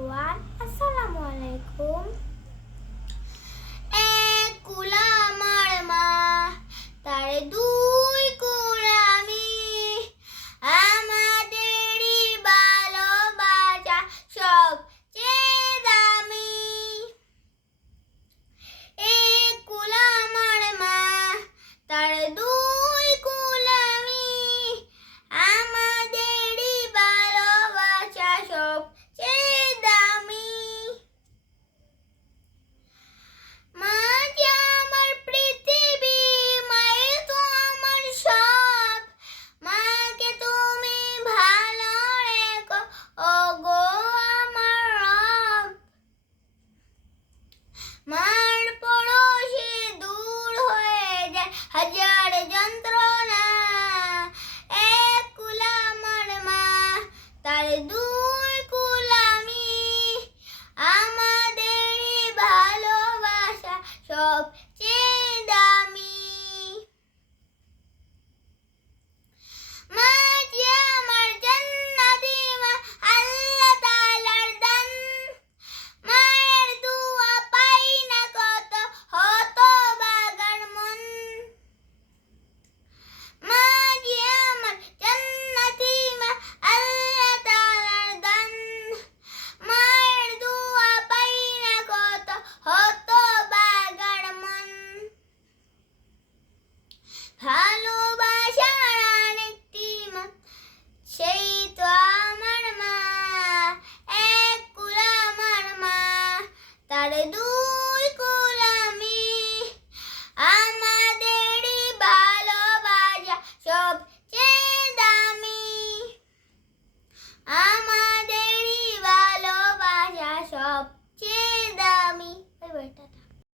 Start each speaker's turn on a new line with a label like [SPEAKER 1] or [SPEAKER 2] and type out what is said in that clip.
[SPEAKER 1] everyone আসসালামু আলাইকুম 32